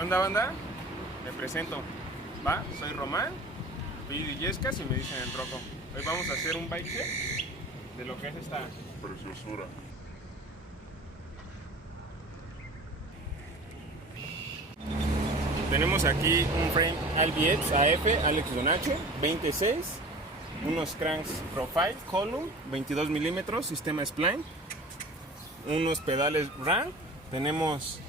¿Qué onda, banda? Me presento. Soy Román, apellido Illescas y me dicen el Rocco. Hoy vamos a hacer un bike check de lo que es esta preciosura. Tenemos aquí un frame AlbiX AF Alex Donache 26, unos cranks Profile Column 22 milímetros, sistema Spline, unos pedales RAM, tenemos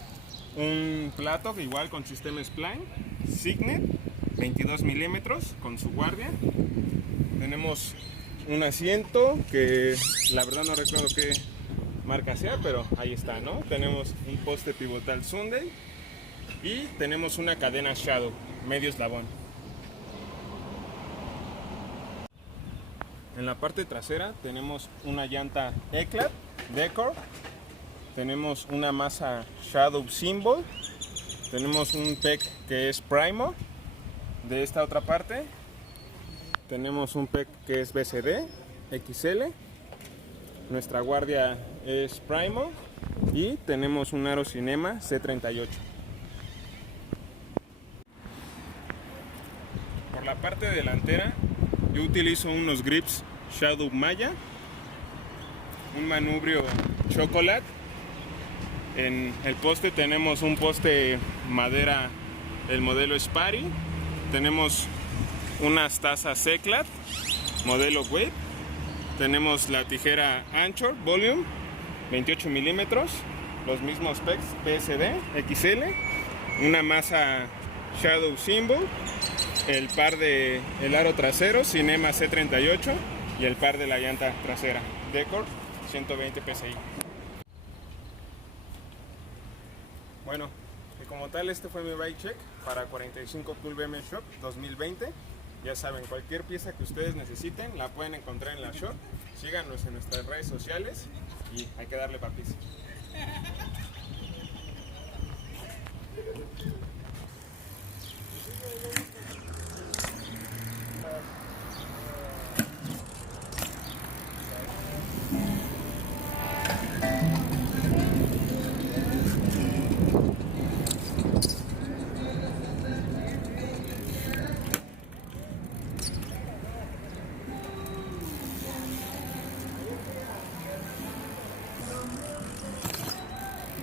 un plato igual con sistema Spline, Signet 22 milímetros con su guardia, tenemos un asiento que la verdad no recuerdo qué marca sea, pero ahí está, ¿no? Tenemos un poste pivotal Sunday y tenemos una cadena Shadow medio eslabón. En la parte trasera tenemos una llanta Eclat Decor, tenemos una masa Shadow Symbol, tenemos un PEC que es Primo. De esta otra parte tenemos un PEC que es BCD XL, nuestra guardia es Primo y tenemos un aro Cinema C38. Por la parte delantera yo utilizo unos grips Shadow Maya, un manubrio Chocolate. En el poste tenemos un poste madera, el modelo Spari. Tenemos unas tazas Eclat, modelo Wave. Tenemos la tijera Anchor Volume, 28 milímetros, los mismos specs PSD XL, una masa Shadow Symbol, el par de el aro trasero Cinema C38 y el par de la llanta trasera Decor 120 PSI. Bueno, y como tal este fue mi bike check para 45 Cool BM Shop 2020. Ya saben, cualquier pieza que ustedes necesiten la pueden encontrar en la shop. Síganos en nuestras redes sociales y hay que darle papis.